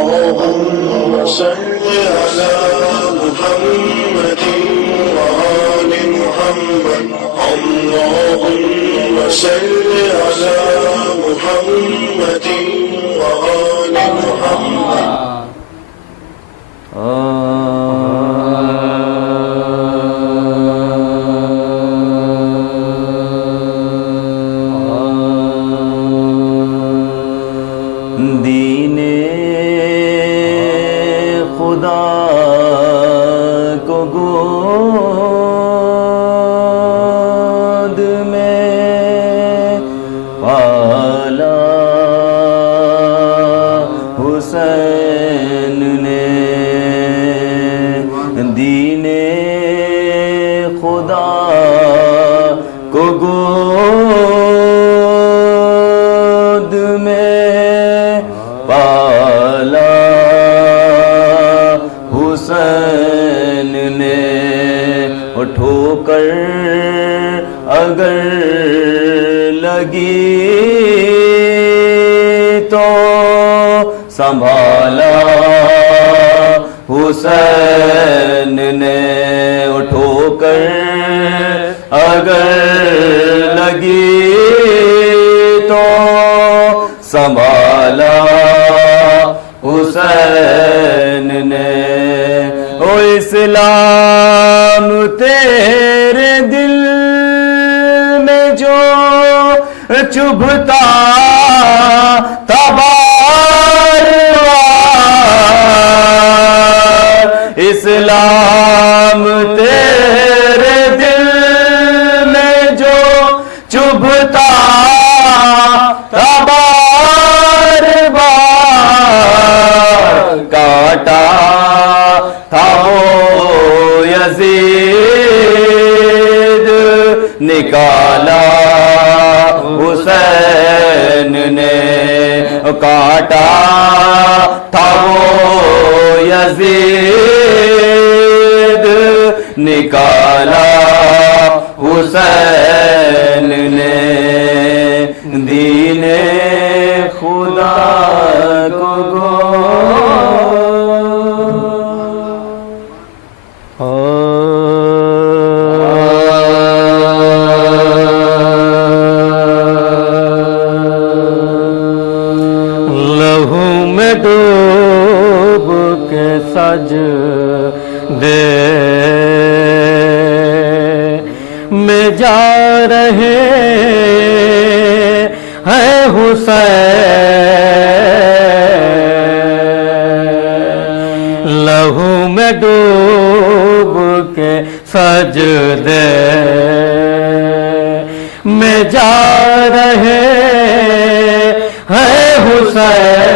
اللهم صل على محمد وآل محمد اللهم صل على محمد وآل محمد دین خدا کو گود میں پالا حسین نے، دین خدا کو گود میں پالا حسین نے، ٹھوکر اگر لگی تو سنبھالا حسین نے، ٹھوکر اگر لگی تو سنبھالا حسین نے۔ او اسلام تیرے دل میں جو چبھتا تھا بار بار، اسلام تیرے دل میں جو چبھتا تھا بار بار، کاٹا تھا وہ یزید نکالا حسین نے، کاٹا تھا وہ یزید نکالا حسین نے، دین خدا کو لہو میں ڈوب کے سجدے میں جا رہے ہیں حسین، لہو میں ڈوب کے سجدے میں جا رہے ہیں حسین،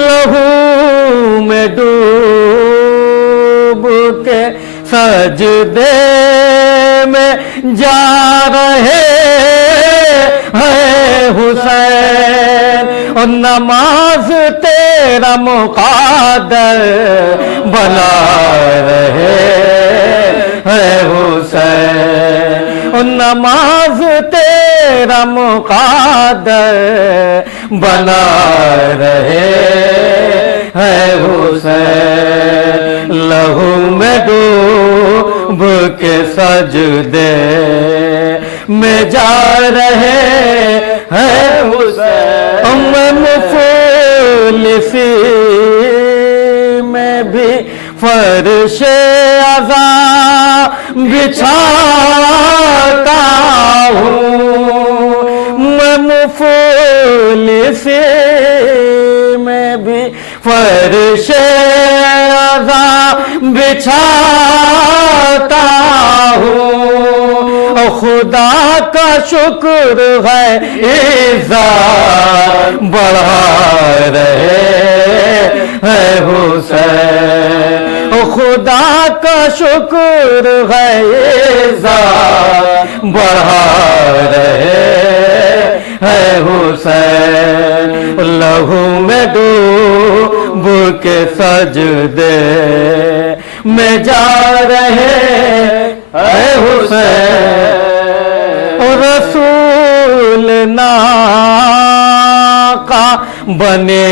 لہو میں ڈوب کے سجدے میں جا رہے ہیں حسین، اور نماز تیرا مقدر بنا رہے ہیں حسین، اور نماز تیرا مقدر بنا رہے ہیں حسین، لہو میں ڈوب کے سجدے میں جا رہے ہیں حسین، مفلسی میں بھی فرش عزا بچھاتا ہوں، میں مفلسی میں بھی فرش عزا بچھاتا ہوں، خدا کا شکر ہے عزت بڑھا رہے ہیں حسین، خدا کا شکر ہے عزت بڑھا رہے ہیں حسین، لہو میں ڈوب کے سجدے میں جا رہے ہیں حسین، رسول ناقہ بنے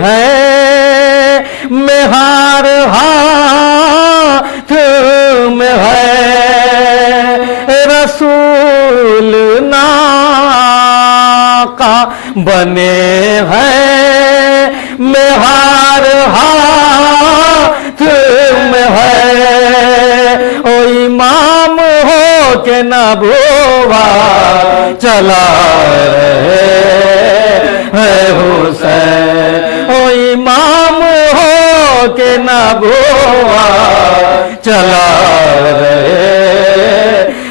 ہیں مہار ہاتھ میں ہے رسول ناقہ بنے ہیں مہار ہاتھ میں ہے او امام ہو کے نبوت چلا رہے ہے حسین او امام ہو کے نبوت چلا رہے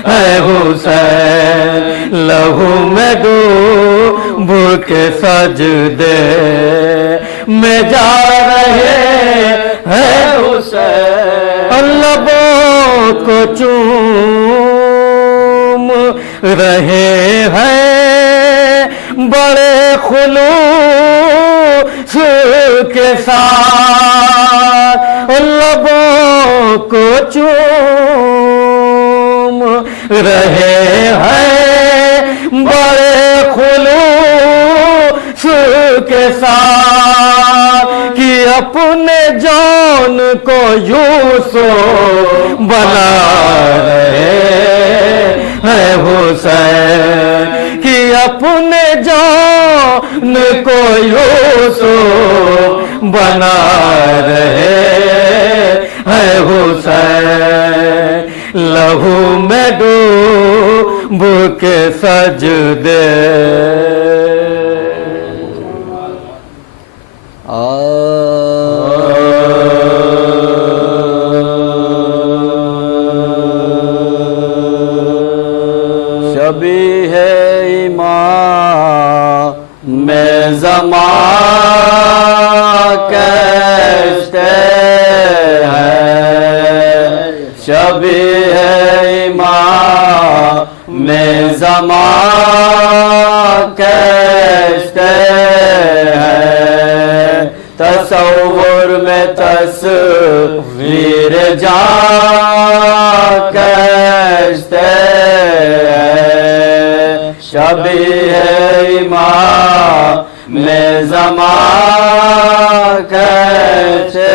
ہے حسین لہو میں ڈوب کے سجدے میں جا رہے ہیں حسین لبوں کو چوم رہے ہیں بڑے خلوص کے ساتھ لبوں کو چوم رہے ہیں بڑے خلوص کے ساتھ کہ اپنے جان کو یوسف بنا رہے ہیں حسین کہ اپنے جان کو یوسف بنا رہے ہیں حسین لہو میں ڈوب کے سجدے شبیہ امام میں زمان کہتے ہیں شبیہ امام میں زمان کہتے ہیں تصور میں تصویر جان کہتے شبیہ امام میں زمان کہتے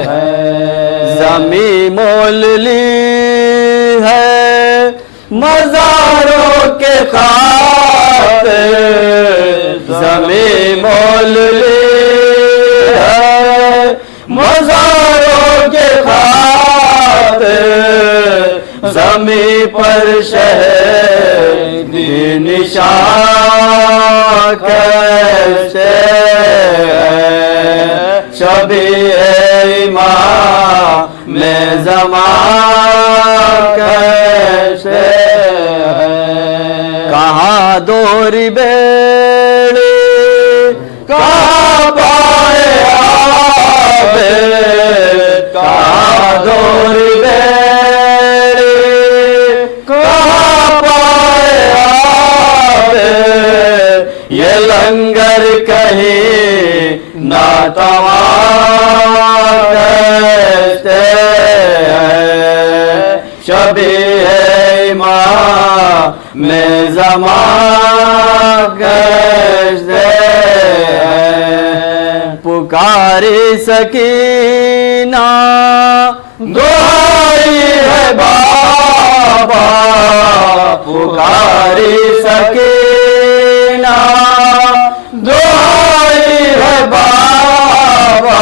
ہیں زمین مول لی ہے مزاروں کے خاطر زمین مول لی ہے مزاروں کے خاطر زمین پر شہد نشان کیسے شبیہ امام میں زمان کیسے کہاں دوری بیڑی کہاں پائے آبے کہاں دوری بیڑی کہاں پائے آبے یہ لنگر کہیں ناتواں کہتے ہیں شبیہ امام میں زمان کہتے ہیں پکاری سکینہ دعائی ہے بابا پکاری سکینہ دعائی ہے بابا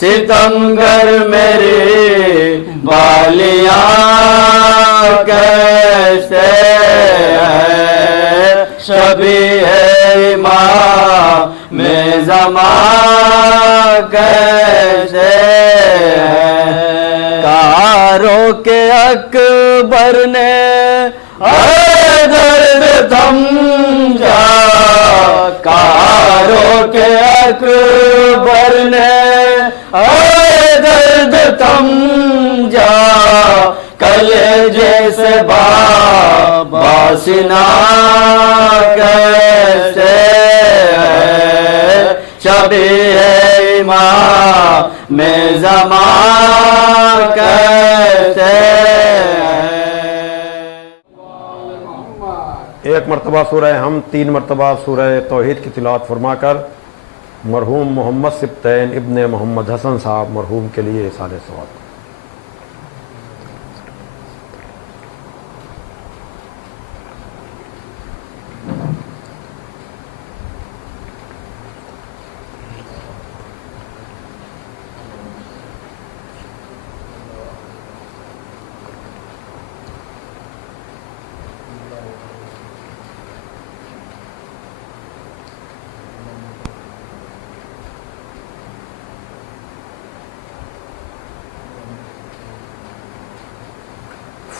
ستمگر میری بالیاں کیسے ہیں شبیہ امام میں زمان کیسے ہیں کاروں کے اکبر نے اے درد تھم جا کاروں کے اکبر نے اے درد تھم جا کلیجے سے بابا سنا کیسے شبیہ امام میں زمان کیسے 1 مرتبہ سورہ ہم 3 مرتبہ سورہ توحید کی تلاوت فرما کر مرحوم محمد سبطین ابن محمد حسن صاحب مرحوم کے لیے ایصال ثواب.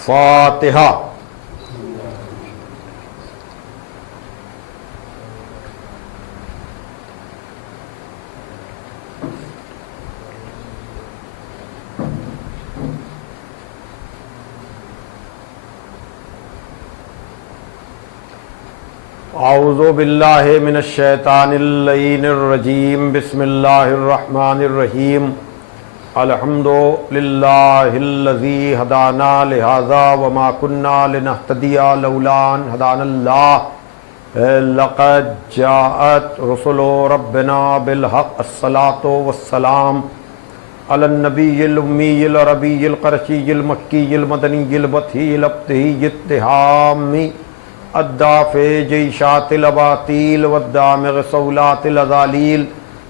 فاتحہ. اعوذ باللہ من الشیطان اللعین الرجیم. بسم اللہ الرحمن الرحیم. الحمد للہ الذی ہدانا لہذا وما کنا لنہتدی لولا ان ہدانا اللہ لقد جاءت رسل ربنا بالحق. الصلاۃ والسلام علی النبی الامی العربی القرشی المکی المدنی البطحی الابتہی التہامی الدافع جیشات الاباطیل والدامغ صولات الازالیل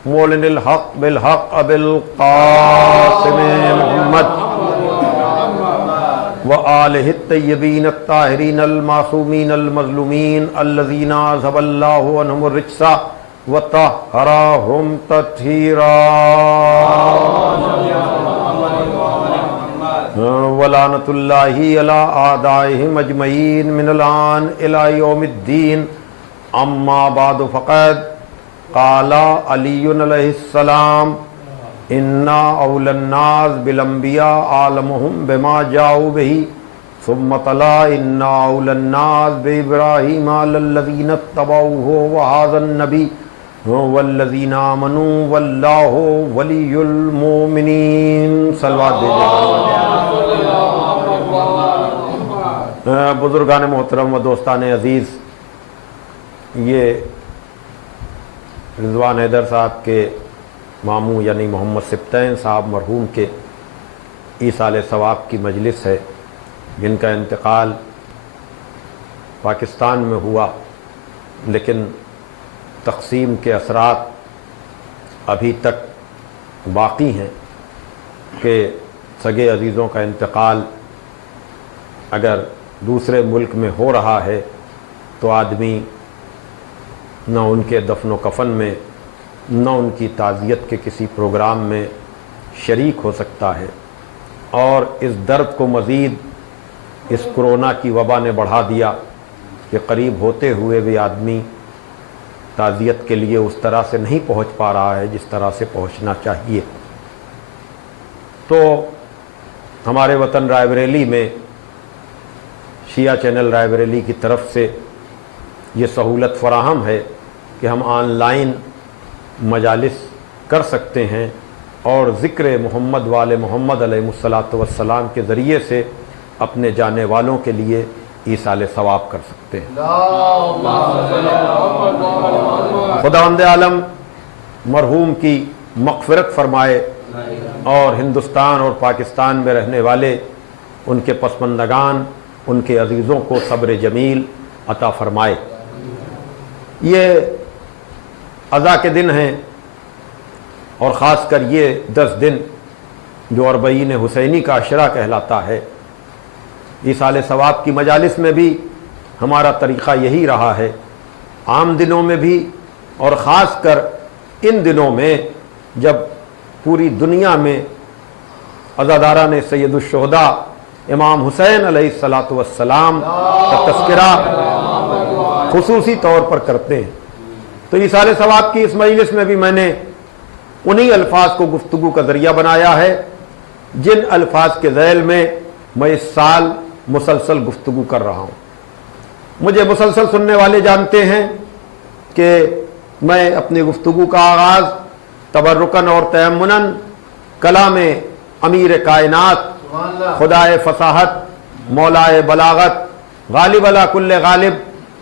مولن الحق بالحق ابی القاسم محمد وآلہ الطیبین الطاہرین المعصومین المظلومین الذین اذھب اللہ عنہم الرجس وطہرہم تطہیرا. ولعنۃ اللہ علی اعدائہم اجمعین من الآن الی یوم الدین. اما بعد فقد قال علی علیہ السلام انا اولی الناس بالانبیاء عالمہم بما جاؤوا بہ. ثم تلا انا اولی الناس بابراہیم علی الذین اتبعوہ وہذا النبی والذین آمنوا واللہ ولی المؤمنین. صلوات دیجیے. بزرگان محترم و دوستان عزیز، یہ رضوان حیدر صاحب کے ماموں یعنی محمد سبطین صاحب مرحوم کے ایصال ثواب کی مجلس ہے، جن کا انتقال پاکستان میں ہوا، لیکن تقسیم کے اثرات ابھی تک باقی ہیں کہ سگے عزیزوں کا انتقال اگر دوسرے ملک میں ہو رہا ہے تو آدمی نہ ان کے دفن و کفن میں نہ ان کی تعزیت کے کسی پروگرام میں شریک ہو سکتا ہے، اور اس درد کو مزید اس کرونا کی وبا نے بڑھا دیا کہ قریب ہوتے ہوئے بھی آدمی تعزیت کے لیے اس طرح سے نہیں پہنچ پا رہا ہے جس طرح سے پہنچنا چاہیے. تو ہمارے وطن رائے بریلی میں شیعہ چینل رائے بریلی کی طرف سے یہ سہولت فراہم ہے کہ ہم آن لائن مجالس کر سکتے ہیں اور ذکر محمد وآل محمد علیہ الصلاۃ والسلام کے ذریعے سے اپنے جانے والوں کے لیے ایصال ثواب کر سکتے ہیں. خداوند عالم مرحوم کی مغفرت فرمائے اور ہندوستان اور پاکستان میں رہنے والے ان کے پسماندگان ان کے عزیزوں کو صبر جمیل عطا فرمائے. یہ عزا کے دن ہیں اور خاص کر یہ 10 دن جو اربعین حسینی کا عشرہ کہلاتا ہے، ایصال ثواب کی مجالس میں بھی ہمارا طریقہ یہی رہا ہے. عام دنوں میں بھی اور خاص کر ان دنوں میں جب پوری دنیا میں عزاداران سید الشہداء امام حسین علیہ الصلاۃ والسلام کا تذکرہ خصوصی طور پر کرتے ہیں. تو ایصال ثواب کی اس مجلس میں بھی میں نے انہی الفاظ کو گفتگو کا ذریعہ بنایا ہے جن الفاظ کے ذیل میں اس سال مسلسل گفتگو کر رہا ہوں. مجھے مسلسل سننے والے جانتے ہیں کہ میں اپنی گفتگو کا آغاز تبرکن اور تیمنن کلام امیر کائنات خدائے فصاحت مولائے بلاغت غالب علی کل غالب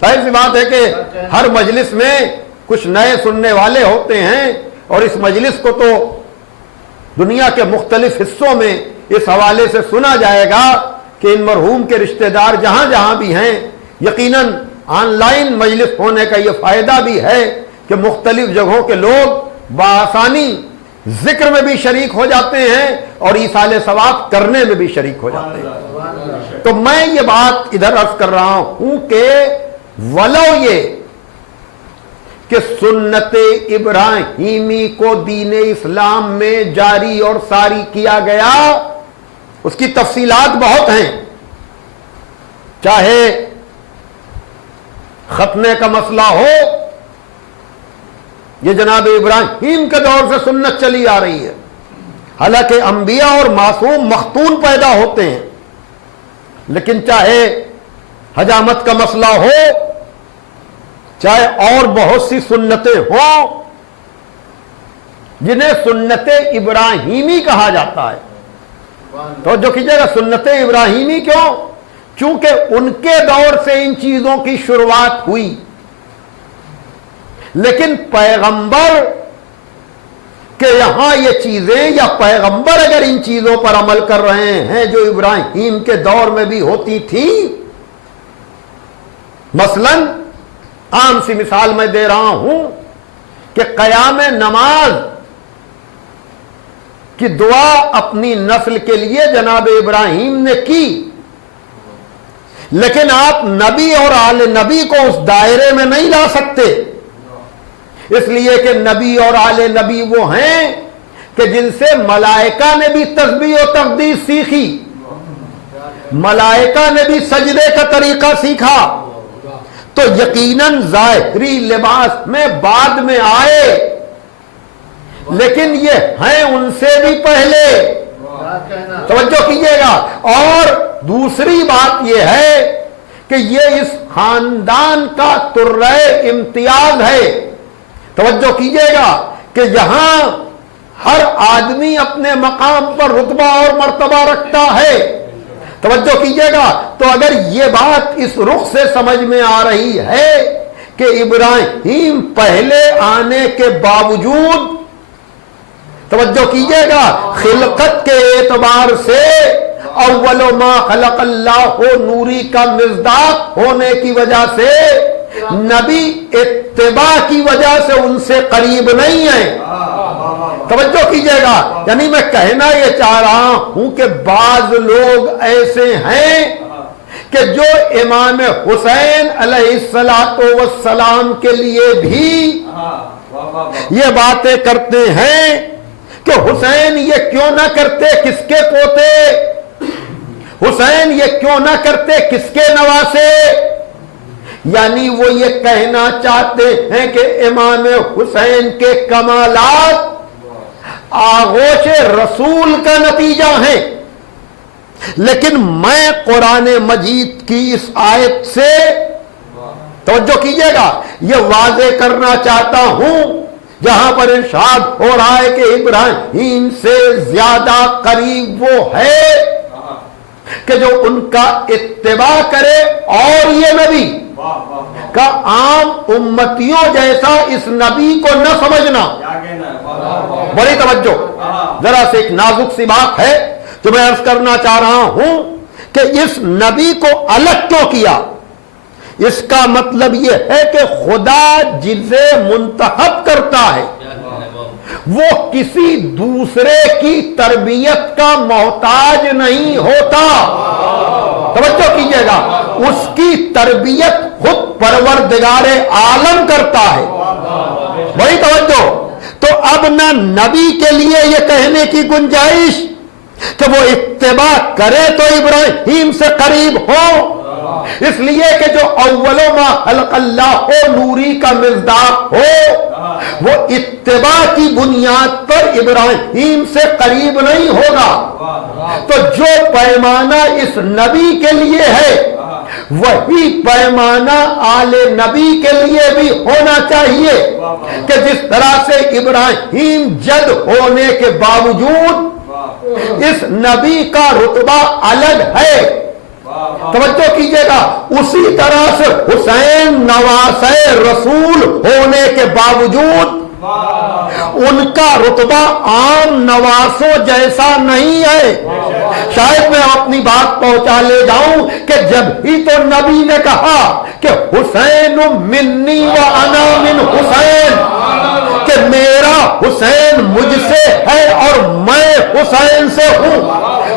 ظاہر سی بات ہے کہ ہر مجلس میں کچھ نئے سننے والے ہوتے ہیں، اور اس مجلس کو تو دنیا کے مختلف حصوں میں اس حوالے سے سنا جائے گا کہ ان مرحوم کے رشتہ دار جہاں جہاں بھی ہیں، یقیناً آن لائن مجلس ہونے کا یہ فائدہ بھی ہے کہ مختلف جگہوں کے لوگ بآسانی ذکر میں بھی شریک ہو جاتے ہیں اور ایصال ثواب کرنے میں بھی شریک ہو جاتے ہیں۔ تو میں یہ بات ادھر عرض کر رہا ہوں کہ ولو یہ کہ سنت ابراہیمی کو دین اسلام میں جاری اور ساری کیا گیا، اس کی تفصیلات بہت ہیں، چاہے ختنے کا مسئلہ ہو، یہ جناب ابراہیم کے دور سے سنت چلی آ رہی ہے، حالانکہ انبیاء اور معصوم مختون پیدا ہوتے ہیں، لیکن چاہے حجامت کا مسئلہ ہو، چاہے اور بہت سی سنتیں ہوں جنہیں سنت ابراہیمی کہا جاتا ہے۔ تو جو کیجئے گا سنت ابراہیمی کیوں؟ چونکہ ان کے دور سے ان چیزوں کی شروعات ہوئی، لیکن پیغمبر کہ یہاں یہ چیزیں یا پیغمبر اگر ان چیزوں پر عمل کر رہے ہیں جو ابراہیم کے دور میں بھی ہوتی تھی، مثلاً عام سی مثال میں دے رہا ہوں کہ قیام نماز کی دعا اپنی نسل کے لیے جناب ابراہیم نے کی، لیکن آپ نبی اور آل نبی کو اس دائرے میں نہیں لا سکتے، اس لیے کہ نبی اور آل نبی وہ ہیں کہ جن سے ملائکہ نے بھی تسبیح و تقدیس سیکھی، ملائکہ نے بھی سجدے کا طریقہ سیکھا، تو یقیناً ظاہری لباس میں بعد میں آئے، لیکن یہ ہیں ان سے بھی پہلے، توجہ کیجئے گا۔ اور دوسری بات یہ ہے کہ یہ اس خاندان کا ترہ امتیاز ہے، توجہ کیجئے گا کہ یہاں ہر آدمی اپنے مقام پر رتبہ اور مرتبہ رکھتا ہے، توجہ کیجئے گا۔ تو اگر یہ بات اس رخ سے سمجھ میں آ رہی ہے کہ ابراہیم پہلے آنے کے باوجود، توجہ کیجئے گا، خلقت کے اعتبار سے اول ما خلق اللہ نوری کا مصداق ہونے کی وجہ سے، نبی اتباع کی وجہ سے ان سے قریب نہیں ہے، توجہ کیجئے گا۔ یعنی میں کہنا یہ چاہ رہا ہوں کہ بعض لوگ ایسے ہیں کہ جو امام حسین علیہ السلام کے لیے بھی یہ باتیں کرتے ہیں کہ حسین یہ کیوں نہ کرتے کس کے پوتے، حسین یہ کیوں نہ کرتے کس کے نواسے، یعنی وہ یہ کہنا چاہتے ہیں کہ امام حسین کے کمالات آغوش رسول کا نتیجہ ہیں، لیکن میں قرآن مجید کی اس آیت سے، توجہ کیجئے گا، یہ واضح کرنا چاہتا ہوں جہاں پر ارشاد ہو رہا ہے کہ ابراہیم سے زیادہ قریب وہ ہے کہ جو ان کا اتباع کرے، اور یہ نبی کا عام امتیوں جیسا اس نبی کو نہ سمجھنا۔ بڑی توجہ، ذرا سے ایک نازک سی بات ہے جو میں عرض کرنا چاہ رہا ہوں کہ اس نبی کو الگ کیوں کیا؟ اس کا مطلب یہ ہے کہ خدا جسے منتخب کرتا ہے وہ کسی دوسرے کی تربیت کا محتاج نہیں ہوتا، توجہ کیجئے گا، اس کی تربیت خود پروردگار عالم کرتا ہے، بڑی توجہ۔ تو اب نہ نبی کے لیے یہ کہنے کی گنجائش کہ وہ اتباع کرے تو ابراہیم سے قریب ہو، اس لیے کہ جو اول ما خلق اللہ نوری کا مصداق ہو وہ اتباع کی بنیاد پر ابراہیم سے قریب نہیں ہوگا۔ تو جو پیمانہ اس نبی کے لیے ہے وہی پیمانہ آل نبی کے لیے بھی ہونا چاہیے کہ جس طرح سے ابراہیم جد ہونے کے باوجود اس نبی کا رتبہ الگ ہے، توجہ کیجئے گا، اسی طرح سے حسین نواسے رسول ہونے کے باوجود ان کا رتبہ عام نواسوں جیسا نہیں ہے۔ شاید میں اپنی بات پہنچا لے جاؤں کہ جب ہی تو نبی نے کہا کہ حسین منی و انا من حسین، کہ میرا حسین مجھ سے ہے اور میں حسین سے ہوں،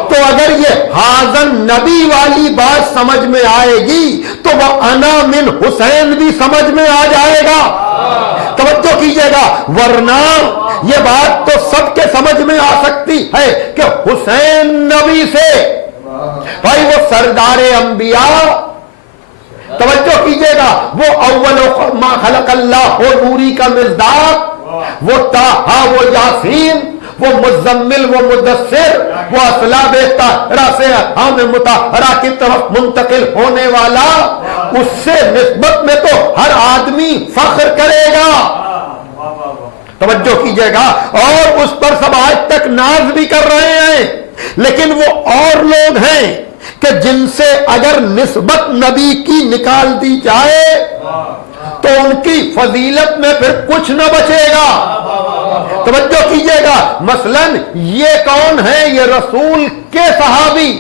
تو اگر یہ حاضن نبی والی بات سمجھ میں آئے گی تو وہ انا من حسین بھی سمجھ میں آ جائے گا۔ توجہ کیجئے گا، ورنہ یہ بات تو سب کے سمجھ میں آ سکتی ہے کہ حسین نبی سے، بھائی وہ سردار انبیاء، توجہ کیجئے گا، وہ اول ما خلق اللہ و نوری کا مصداق، وہ طٰہٰ وہ یاسین، وہ مزمل وہ مدثر، وہ اصلاب طاہرہ سے احکام مطہرہ کی طرف منتقل ہونے والا، اس سے نسبت میں تو ہر آدمی فخر کرے گا۔ توجہ کیجئے گا، اور اس پر سب آج تک ناز بھی کر رہے ہیں، لیکن وہ اور لوگ ہیں کہ جن سے اگر نسبت نبی کی نکال دی جائے تو ان کی فضیلت میں پھر کچھ نہ بچے گا۔ توجہ کیجئے گا، مثلا یہ کون ہے؟ یہ رسول کے صحابی،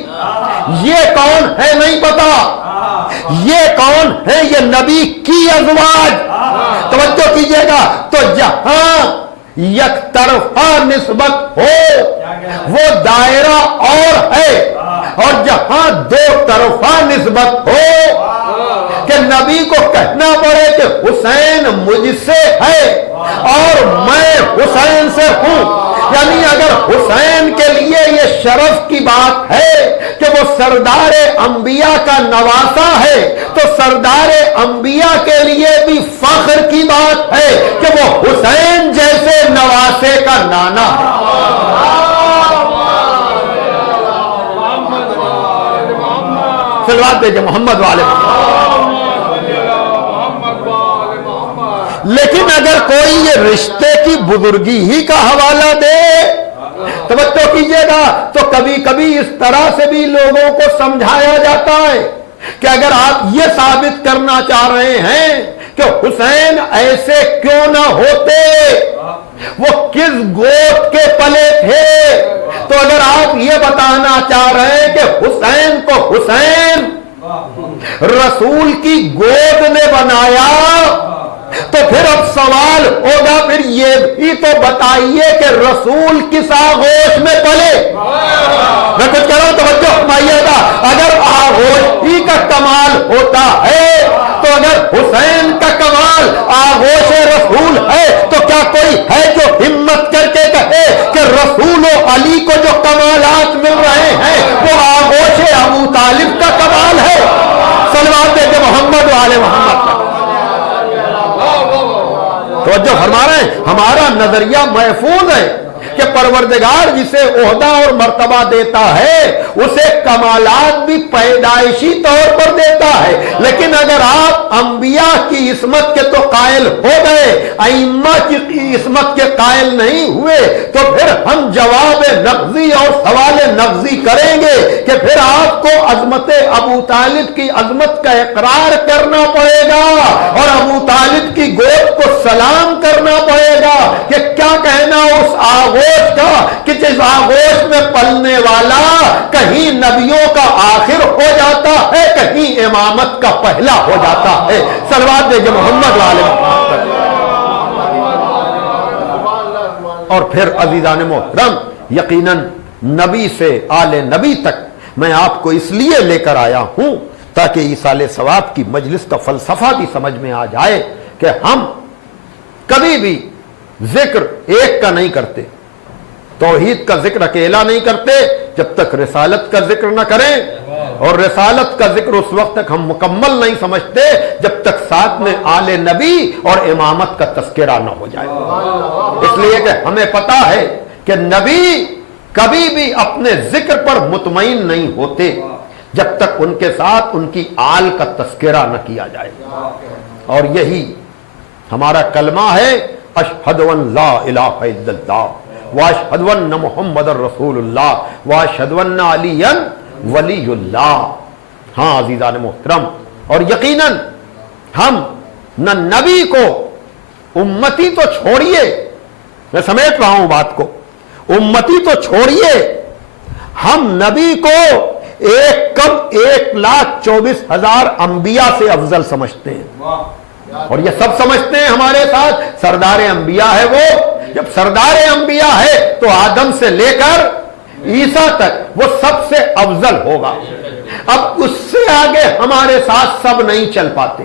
یہ کون ہے نہیں پتا، یہ کون ہے؟ یہ نبی کی ازواج۔ توجہ کیجئے گا، تو جہاں یک طرفہ نسبت ہو وہ دائرہ اور ہے، اور جہاں دو طرفہ نسبت ہو کہ نبی کو کہنا پڑے کہ حسین مجھ سے ہے اور میں حسین سے ہوں، یعنی اگر حسین کے لیے یہ شرف کی بات ہے کہ وہ سردار انبیاء کا نواسا ہے، تو سردار انبیاء کے لیے بھی فخر کی بات ہے کہ وہ حسین جیسے نواسے کا نانا ہے۔ صلوات دیجئے محمد والے محمد۔ لیکن اگر کوئی یہ رشتے کی بزرگی ہی کا حوالہ دے، توجہ کیجئے گا، تو کبھی کبھی اس طرح سے بھی لوگوں کو سمجھایا جاتا ہے کہ اگر آپ یہ ثابت کرنا چاہ رہے ہیں کہ حسین ایسے کیوں نہ ہوتے، وہ کس گوت کے پلے تھے، تو اگر آپ یہ بتانا چاہ رہے ہیں کہ حسین کو حسین رسول کی گود نے بنایا، تو پھر اب سوال ہوگا پھر یہ بھی تو بتائیے کہ رسول کس آغوش میں پلے۔ میں کچھ کہہ رہا ہوں، توجہ فرمائیے گا، اگر آغوش ہی کا کمال ہوتا ہے تو اگر حسین کا کمال آغوش رسول ہے تو کیا کوئی ہے جو ہمت کر کے کہے کہ رسول و علی کو جو کمالات مل رہے ہیں وہ آغوش ابو طالب کا کمال ہے؟ صلوات دے کے محمد والے محمد کا توجہ فرما رہے ہیں۔ ہمارا نظریہ محفوظ ہے کہ پروردگار جسے عہدہ اور مرتبہ دیتا ہے اسے کمالات بھی پیدائشی طور پر دیتا ہے، لیکن اگر آپ انبیاء کی عصمت کے تو قائل ہو گئے، ائمہ کی عصمت کے قائل نہیں ہوئے، تو پھر ہم جواب نقضی اور سوال نقضی کریں گے کہ پھر آپ کو عظمت ابو طالب کی عظمت کا اقرار کرنا پڑے گا اور ابو طالب کی گود کو سلام کرنا پڑے گا کہ کیا کہنا اس آغوش کا کہ جس آغوش میں پلنے والا کہیں نبیوں کا آخر ہو جاتا ہے، کہیں امامت کا پہلا ہو جاتا ہے۔ صلوات دے جو محمد والے محمد۔ اور پھر عزیزان محترم، یقیناً نبی سے آل نبی تک میں آپ کو اس لیے لے کر آیا ہوں تاکہ ایصال ثواب کی مجلس کا فلسفہ بھی سمجھ میں آ جائے کہ ہم کبھی بھی ذکر ایک کا نہیں کرتے، توحید کا ذکر اکیلا نہیں کرتے جب تک رسالت کا ذکر نہ کریں، اور رسالت کا ذکر اس وقت تک ہم مکمل نہیں سمجھتے جب تک ساتھ میں آل نبی اور امامت کا تذکرہ نہ ہو جائے۔ اس لیے کہ ہمیں پتا ہے کہ نبی کبھی بھی اپنے ذکر پر مطمئن نہیں ہوتے جب تک ان کے ساتھ ان کی آل کا تذکرہ نہ کیا جائے، اور یہی ہمارا کلمہ ہے، اشہد ان لا الہ الا اللہ واشہد ان محمد رسول اللہ واشہد ان علی ولی اللہ۔ ہاں عزیزان محترم، اور یقیناً ہم نہ نبی کو، امتی تو چھوڑیے، میں سمیٹ رہا ہوں بات کو، امتی تو چھوڑیے، ہم نبی کو 1,24,000 انبیاء سے افضل سمجھتے ہیں، اور یہ سب سمجھتے ہیں ہمارے ساتھ سردار انبیاء ہے وہ۔ جب سردار انبیاء ہے تو آدم سے لے کر عیسیٰ تک وہ سب سے افضل ہوگا، اب اس سے آگے ہمارے ساتھ سب نہیں چل پاتے۔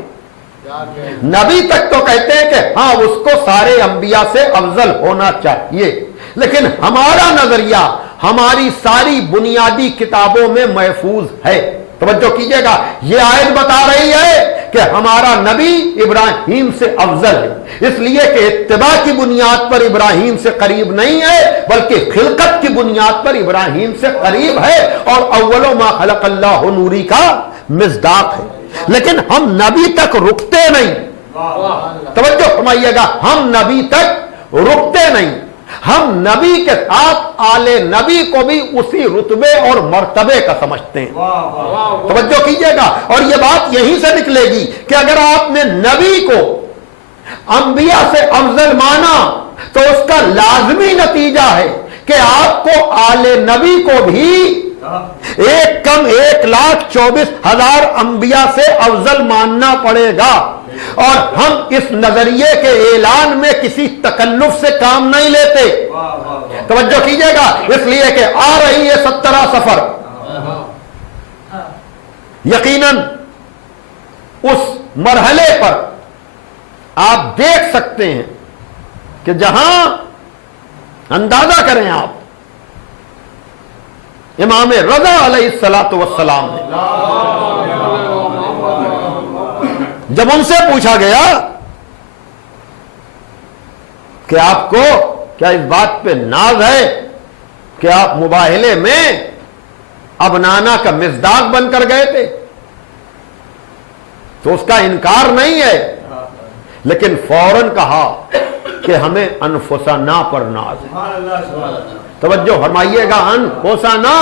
نبی تک تو کہتے ہیں کہ ہاں اس کو سارے انبیاء سے افضل ہونا چاہیے، لیکن ہمارا نظریہ ہماری ساری بنیادی کتابوں میں محفوظ ہے۔ توجہ کیجئے گا، یہ آیت بتا رہی ہے کہ ہمارا نبی ابراہیم سے افضل ہے، اس لیے کہ اتباع کی بنیاد پر ابراہیم سے قریب نہیں ہے، بلکہ خلقت کی بنیاد پر ابراہیم سے قریب ہے، اور اول ما خلق اللہ نوری کا مصداق ہے۔ لیکن ہم نبی تک رکتے نہیں، توجہ فرمائیے گا، ہم نبی تک رکتے نہیں، ہم نبی کے ساتھ آل نبی کو بھی اسی رتبے اور مرتبے کا سمجھتے ہیں۔ توجہ کیجئے گا، اور یہ بات یہیں سے نکلے گی کہ اگر آپ نے نبی کو انبیاء سے افضل مانا تو اس کا لازمی نتیجہ ہے کہ آپ کو آل نبی کو بھی 1,24,000 انبیاء سے افضل ماننا پڑے گا، اور ہم اس نظریے کے اعلان میں کسی تکلف سے کام نہیں لیتے۔ توجہ کیجئے گا، اس لیے کہ آ رہی ہے 17 سفر، یقیناً اس مرحلے پر آپ دیکھ سکتے ہیں کہ جہاں اندازہ کریں آپ، امام رضا علیہ السلام نے جب ان سے پوچھا گیا کہ آپ کو کیا اس بات پہ ناز ہے کہ آپ مباہلے میں ابنانا کا مصداق بن کر گئے تھے، تو اس کا انکار نہیں ہے، لیکن فوراً کہا کہ ہمیں انفسنا پر ناز ہے۔ توجہ فرمائیے گا، انفسنا،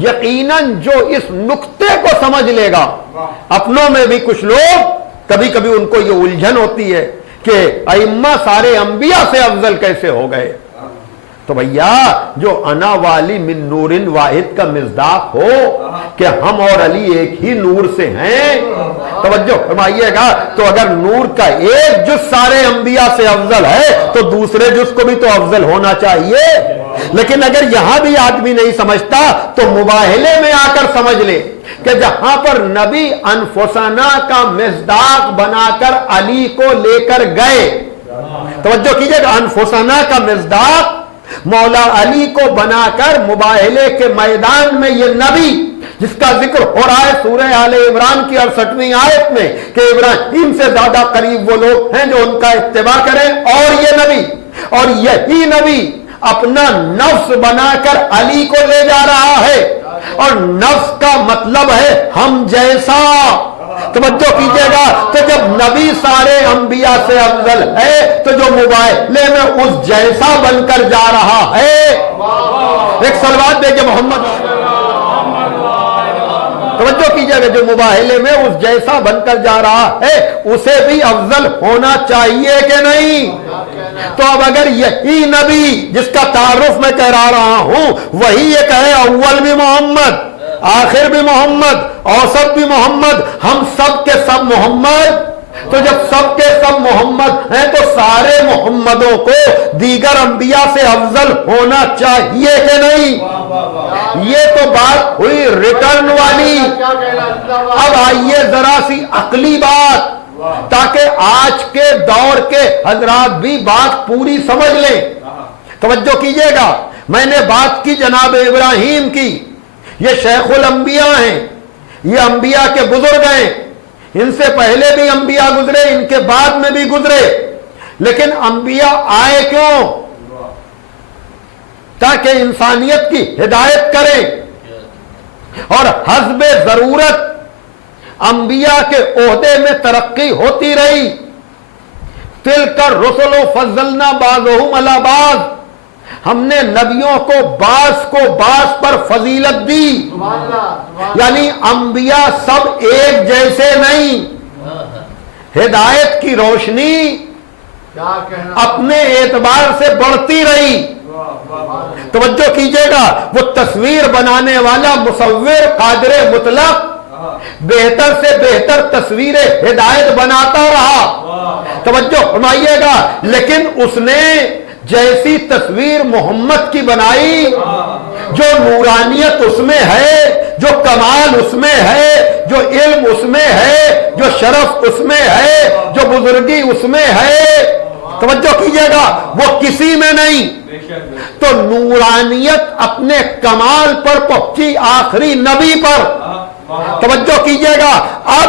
یقیناً جو اس نقطے کو سمجھ لے گا، اپنوں میں بھی کچھ لوگ کبھی کبھی ان کو یہ الجھن ہوتی ہے کہ ائمہ سارے انبیاء سے افضل کیسے ہو گئے، تو بھیا جو انا والی من نور واحد کا مصداق ہو کہ ہم اور علی ایک ہی نور سے ہیں، توجہ فرمائیے گا، تو اگر نور کا ایک جز سارے انبیاء سے افضل ہے تو دوسرے جز کو بھی تو افضل ہونا چاہیے۔ لیکن اگر یہاں بھی آدمی نہیں سمجھتا تو مباہلے میں آ کر سمجھ لے کہ جہاں پر نبی انفسنا کا مصداق بنا کر علی کو لے کر گئے، توجہ کیجئے گا، انفسنا کا مصداق مولا علی کو بنا کر مباہلے کے میدان میں یہ نبی جس کا ذکر ہو رہا ہے سورہ آل عمران کی 68ویں آیت میں کہ ابراہیم سے زیادہ قریب وہ لوگ ہیں جو ان کا اتباع کریں، اور یہ نبی، اور یہی نبی اپنا نفس بنا کر علی کو لے جا رہا ہے، اور نفس کا مطلب ہے ہم جیسا۔ توجہ کیجئے گا، تو جب نبی سارے انبیاء سے افضل ہے تو جو مباہلے میں اس جیسا بن کر جا رہا ہے، ایک صلوات دے کہ محمد، توجہ کیجئے گا، جو مباہلے میں اس جیسا بن کر جا رہا ہے اسے بھی افضل ہونا چاہیے کہ نہیں؟ تو اب اگر یہی نبی جس کا تعارف میں کرا رہا ہوں وہی یہ کہے اول بھی محمد، آخر بھی محمد، اوسط بھی محمد، ہم سب کے سب محمد، تو جب سب کے سب محمد ہیں تو سارے محمدوں کو دیگر انبیاء سے افضل ہونا چاہیے کہ نہیں؟ یہ تو بات ہوئی ریٹرن والی۔ اب آئیے ذرا سی عقلی بات، تاکہ آج کے دور کے حضرات بھی بات پوری سمجھ لیں۔ توجہ کیجئے گا، میں نے بات کی جناب ابراہیم کی، یہ شیخ الانبیاء ہیں، یہ انبیاء کے بزرگ ہیں، ان سے پہلے بھی انبیاء گزرے، ان کے بعد میں بھی گزرے، لیکن انبیاء آئے کیوں؟ تاکہ انسانیت کی ہدایت کریں، اور حسب ضرورت انبیاء کے عہدے میں ترقی ہوتی رہی۔ تلک الرسل فضلنا بعضهم علی بعض، ہم نے نبیوں کو بعض پر فضیلت دی، یعنی انبیاء سب ایک جیسے نہیں، ہدایت کی روشنی اپنے اعتبار سے بڑھتی رہی۔ توجہ کیجئے گا، وہ تصویر بنانے والا مصور قادر مطلق بہتر سے بہتر تصویر ہدایت بناتا رہا، توجہ فرمائیے گا، لیکن اس نے جیسی تصویر محمد کی بنائی، جو نورانیت اس میں ہے، جو کمال اس میں ہے، جو علم اس میں ہے، جو شرف اس میں ہے، جو بزرگی اس میں ہے، توجہ کیجئے گا، وہ کسی میں نہیں۔ تو نورانیت اپنے کمال پر پہنچی آخری نبی پر، توجہ کیجئے گا۔ اب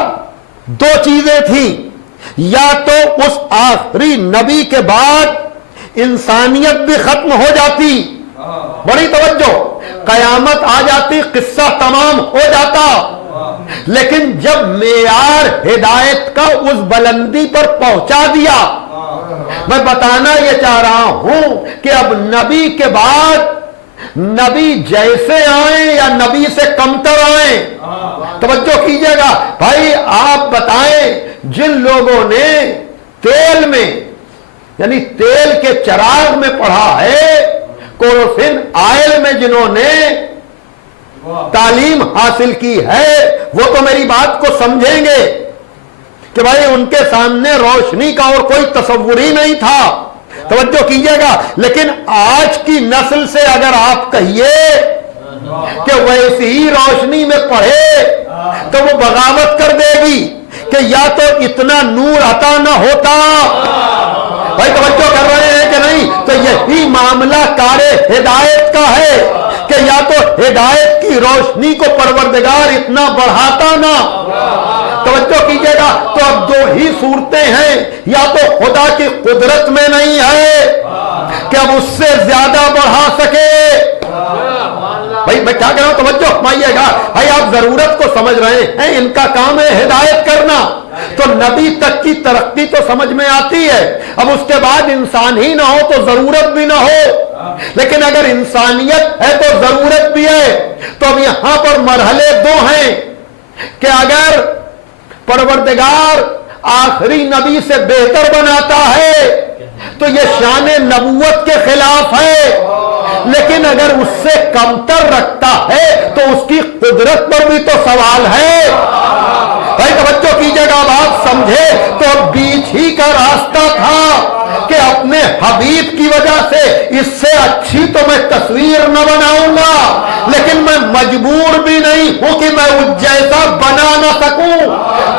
دو چیزیں تھیں، یا تو اس آخری نبی کے بعد انسانیت بھی ختم ہو جاتی، بڑی توجہ، قیامت آ جاتی، قصہ تمام ہو جاتا، لیکن جب معیار ہدایت کا اس بلندی پر پہنچا دیا، میں بتانا یہ چاہ رہا ہوں کہ اب نبی کے بعد نبی جیسے آئیں یا نبی سے کمتر آئیں، توجہ کیجئے گا بھائی، آپ بتائیں جن لوگوں نے تیل میں یعنی تیل کے چراغ میں پڑھا ہے، کیروسین آئل میں جنہوں نے تعلیم حاصل کی ہے، وہ تو میری بات کو سمجھیں گے کہ بھائی ان کے سامنے روشنی کا اور کوئی تصور ہی نہیں تھا، توجہ کیجئے گا۔ لیکن آج کی نسل سے اگر آپ کہیے کہ ویسی ہی روشنی میں پڑھے تو وہ بغاوت کر دے گی کہ یا تو اتنا نور عطا نہ ہوتا، بھائی توجہ کر رہے ہیں کہ نہیں؟ تو یہی معاملہ کار ہدایت کا ہے کہ یا تو ہدایت کی روشنی کو پروردگار اتنا بڑھاتا نہ، توجہ کیجئے گا۔ تو اب دو ہی صورتیں ہیں، یا تو خدا کی قدرت میں نہیں ہے کہ اب اس سے زیادہ بڑھا سکے، بھائی میں کیا کہہ رہا ہوں، توجہ فرمائیے گا، بھائی آپ ضرورت کو سمجھ رہے ہیں، ان کا کام ہے ہدایت کرنا، تو نبی تک کی ترقی تو سمجھ میں آتی ہے، اب اس کے بعد انسان ہی نہ ہو تو ضرورت بھی نہ ہو، لیکن اگر انسانیت ہے تو ضرورت بھی ہے۔ تو اب یہاں پر مرحلے دو ہیں کہ اگر پروردگار آخری نبی سے بہتر بناتا ہے تو یہ شان نبوت کے خلاف ہے، لیکن اگر اس سے کمتر رکھتا ہے تو اس کی قدرت پر بھی تو سوال ہے، بھائی توجہ کیجئے گا، اب آپ سمجھے تو بیچ ہی کا راستہ تھا کہ اپنے حبیب کی وجہ سے اس سے اچھی تو میں تصویر نہ بناؤں گا، لیکن میں مجبور بھی نہیں ہوں کہ میں اس جیسا بنا نہ سکوں،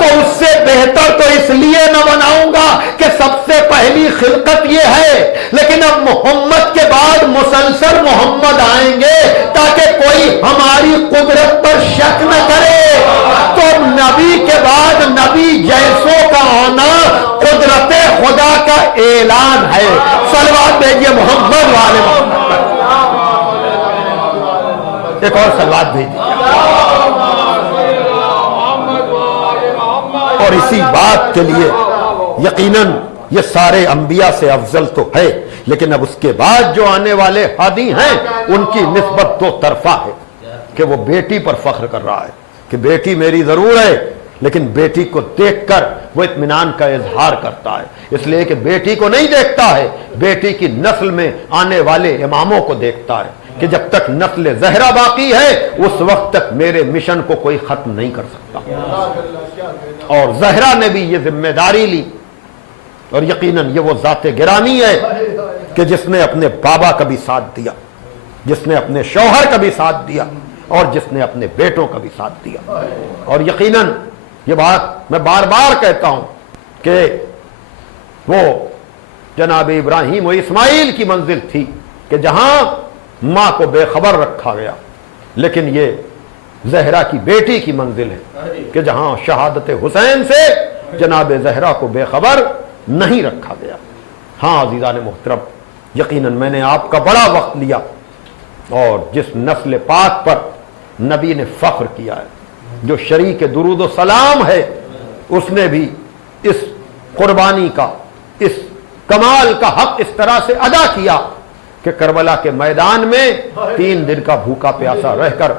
تو اس سے بہتر تو اس لیے نہ بناؤں گا کہ سب سے پہلی خلقت یہ ہے، لیکن اب محمد کے بعد مسلسل محمد آئیں گے تاکہ کوئی ہماری قدرت پر شک نہ کرے، تو اب نبی کے بعد نبی جیسوں کا آنا قدرت خدا کا اعلان ہے۔ صلوات بھیجیے محمد والے محمد، ایک اور صلوات بھیجیے، اور اسی بات کے لیے یقیناً یہ سارے انبیاء سے افضل تو ہے، لیکن اب اس کے بعد جو آنے والے ہادی ہیں ان کی نسبت دو طرفہ ہے کہ وہ بیٹی پر فخر کر رہا ہے کہ بیٹی میری ضرور ہے، لیکن بیٹی کو دیکھ کر وہ اطمینان کا اظہار کرتا ہے، اس لیے کہ بیٹی کو نہیں دیکھتا ہے، بیٹی کی نسل میں آنے والے اماموں کو دیکھتا ہے کہ جب تک نسل زہرا باقی ہے اس وقت تک میرے مشن کو کوئی ختم نہیں کر سکتا، اور زہرا نے بھی یہ ذمہ داری لی، اور یقیناً یہ وہ ذات گرامی ہے کہ جس نے اپنے بابا کا بھی ساتھ دیا، جس نے اپنے شوہر کا بھی ساتھ دیا، اور جس نے اپنے بیٹوں کا بھی ساتھ دیا، اور یقیناً یہ بات میں بار بار کہتا ہوں کہ وہ جناب ابراہیم و اسماعیل کی منزل تھی کہ جہاں ماں کو بے خبر رکھا گیا، لیکن یہ زہرا کی بیٹی کی منزل ہے کہ جہاں شہادت حسین سے جناب زہرا کو بے خبر نہیں رکھا گیا۔ ہاں عزیزان محترم، یقیناً میں نے آپ کا بڑا وقت لیا، اور جس نسل پاک پر نبی نے فخر کیا ہے، جو شریک درود و سلام ہے، اس نے بھی اس قربانی کا، اس کمال کا حق اس طرح سے ادا کیا کہ کربلا کے میدان میں 3 دن کا بھوکا پیاسا رہ کر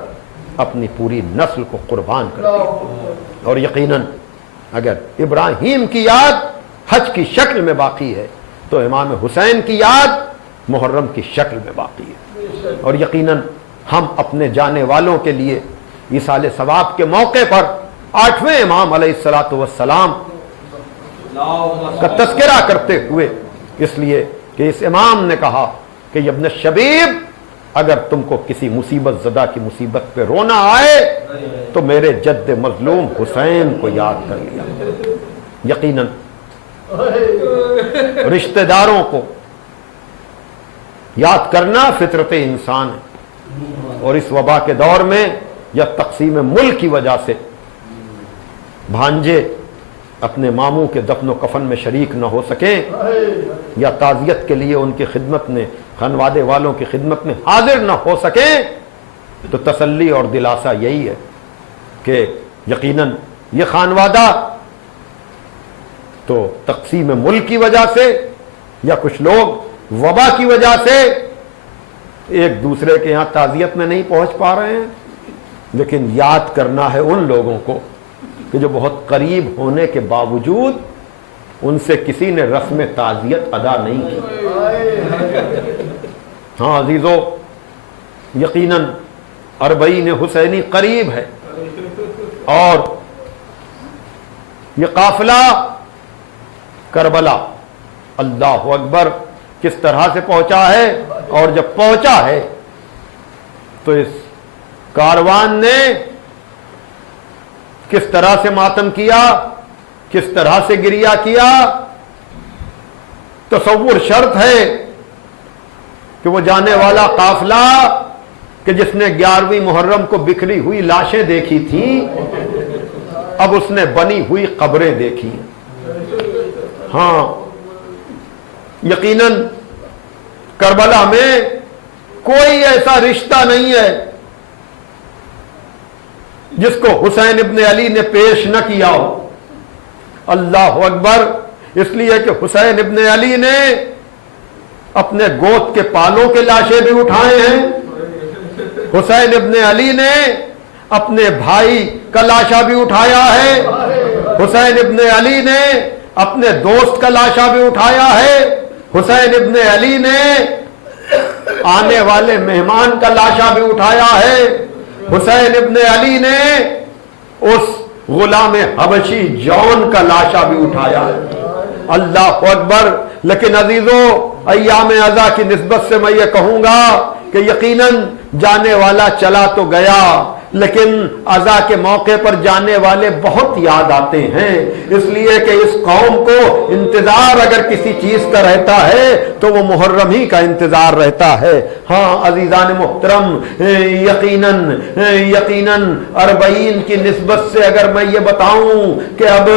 اپنی پوری نسل کو قربان کر دیا۔ اور یقیناً اگر ابراہیم کی یاد حج کی شکل میں باقی ہے تو امام حسین کی یاد محرم کی شکل میں باقی ہے۔ اور یقیناً ہم اپنے جانے والوں کے لیے ایصال ثواب کے موقع پر 8ویں امام علیہ السلام کا تذکرہ کرتے ہوئے، اس لیے کہ اس امام نے کہا کہ ابن شبیب اگر تم کو کسی مصیبت زدہ کی مصیبت پہ رونا آئے تو میرے جد مظلوم حسین کو یاد کر لیا۔ یقیناً رشتہ داروں کو یاد کرنا فطرت انسان ہے، اور اس وبا کے دور میں یا تقسیم ملک کی وجہ سے بھانجے اپنے ماموں کے دفن و کفن میں شریک نہ ہو سکیں یا تعزیت کے لیے ان کی خدمت میں خانوادے والوں کی خدمت میں حاضر نہ ہو سکیں، تو تسلی اور دلاسا یہی ہے کہ یقیناً یہ خانوادہ تو تقسیم ملک کی وجہ سے یا کچھ لوگ وبا کی وجہ سے ایک دوسرے کے یہاں تعزیت میں نہیں پہنچ پا رہے ہیں، لیکن یاد کرنا ہے ان لوگوں کو کہ جو بہت قریب ہونے کے باوجود ان سے کسی نے رسم تعزیت ادا نہیں کی۔ ہاں عزیزو، یقیناً 40 حسینی قریب ہے، اور یہ قافلہ کربلا اللہ اکبر کس طرح سے پہنچا ہے، اور جب پہنچا ہے تو اس کاروان نے کس طرح سے ماتم کیا، کس طرح سے گریہ کیا۔ تصور شرط ہے کہ وہ جانے والا قافلہ کہ جس نے 11ویں محرم کو بکھری ہوئی لاشیں دیکھی تھیں، اب اس نے بنی ہوئی قبریں دیکھی۔ ہاں یقیناً کربلا میں کوئی ایسا رشتہ نہیں ہے جس کو حسین ابن علی نے پیش نہ کیا ہو۔ اللہ اکبر، اس لیے کہ حسین ابن علی نے اپنے گود کے پالوں کے لاشیں بھی اٹھائے ہیں، حسین ابن علی نے اپنے بھائی کا لاشا بھی اٹھایا ہے، حسین ابن علی نے اپنے دوست کا لاشا بھی اٹھایا ہے، حسین ابن علی نے آنے والے مہمان کا لاشا بھی اٹھایا ہے، حسین ابن علی نے اس غلام حبشی جون کا لاشا بھی اٹھایا ہے۔ اللہ اکبر۔ لیکن عزیزو، ایام عزا کی نسبت سے میں یہ کہوں گا کہ یقیناً جانے والا چلا تو گیا، لیکن عزا کے موقع پر جانے والے بہت یاد آتے ہیں، اس لیے کہ اس قوم کو انتظار اگر کسی چیز کا رہتا ہے تو وہ محرم ہی کا انتظار رہتا ہے۔ ہاں عزیزان محترم، یقیناً 40 کی نسبت سے اگر میں یہ بتاؤں کہ اب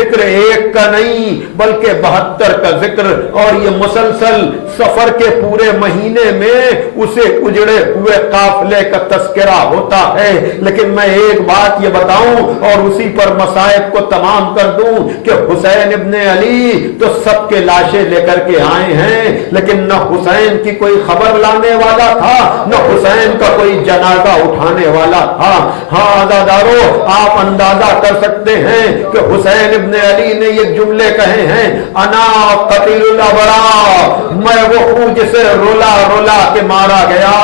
ذکر ایک کا نہیں بلکہ 72 کا ذکر، اور یہ مسلسل سفر کے پورے مہینے میں اسے اجڑے ہوئے قافلے کا تذکرہ ہوتا ہے، لیکن میں ایک بات یہ بتاؤں اور اسی پر مصائب کو تمام کر دوں کہ حسین ابن علی تو سب کے لاشیں لے کر کے آئے ہیں، لیکن نہ حسین کی کوئی خبر لانے والا تھا، نہ حسین کا کوئی جنازہ اٹھانے والا تھا۔ ہاں عزادارو، آپ اندازہ کر سکتے ہیں کہ حسین ابن علی نے یہ جملے کہے ہیں، انا قتیل الابرار، میں وہ ہوں جسے رولا رولا کے مارا گیا۔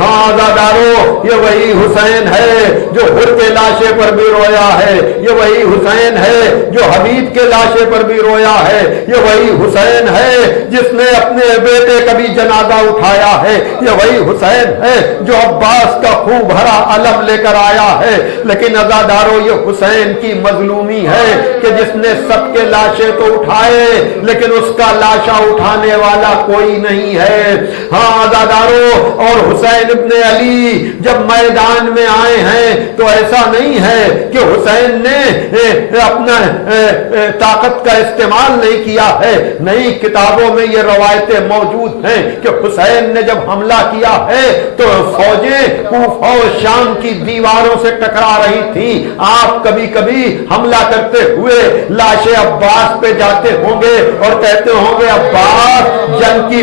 ہاں عزادارو، یہ وہی حسین ہے جو حر کے لاشے پر بھی رویا ہے، یہ وہی حسین ہے جو حبیب کے لاشے پر بھی رویا ہے، یہ وہی حسین ہے جس نے اپنے بیٹے کا بھی جنازہ اٹھایا ہے، یہ وہی حسین ہے جو عباس کا خون بھرا علم لے کر آیا ہے۔ لیکن عزادارو، یہ حسین کی مظلومی ہے کہ جس نے سب کے لاشے تو اٹھائے لیکن اس کا لاشا اٹھانے والا کوئی نہیں ہے۔ ہاں عزادارو، اور حسین ابن علی جب میدان میں آئے ہیں تو ایسا نہیں ہے کہ حسین نے اپنا طاقت کا استعمال نہیں کیا ہے، نہیں، کتابوں میں یہ روایتیں موجود ہیں کہ حسین نے جب حملہ کیا ہے تو فوجیں کوفہ اور شام کی دیواروں سے ٹکرا رہی تھیں۔ آپ کبھی کبھی حملہ کرتے ہوئے لاش عباس پہ جاتے ہوں گے اور کہتے ہوں گے عباس جنگ کی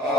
Ah